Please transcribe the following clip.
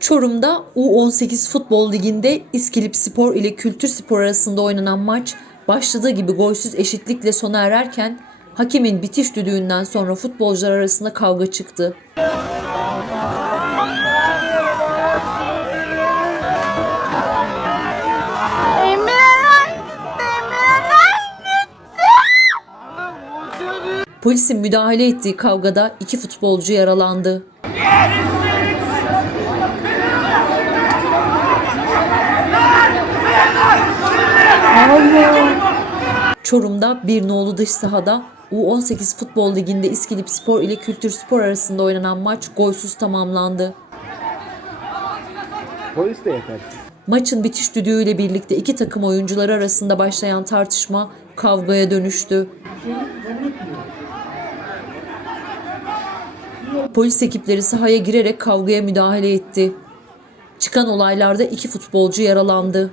Çorum'da U18 Futbol Ligi'nde İskilip Spor ile Kültür Spor arasında oynanan maç başladığı gibi golsüz eşitlikle sona ererken hakemin bitiş düdüğünden sonra futbolcular arasında kavga çıktı. Polisin müdahale ettiği kavgada iki futbolcu yaralandı. Çorum'da bir nolu dış sahada U18 Futbol Ligi'nde İskilip Spor ile Kültür Spor arasında oynanan maç golsüz tamamlandı. Polis de yeter. Maçın bitiş düdüğüyle birlikte iki takım oyuncuları arasında başlayan tartışma kavgaya dönüştü. Polis ekipleri sahaya girerek kavgaya müdahale etti. Çıkan olaylarda iki futbolcu yaralandı.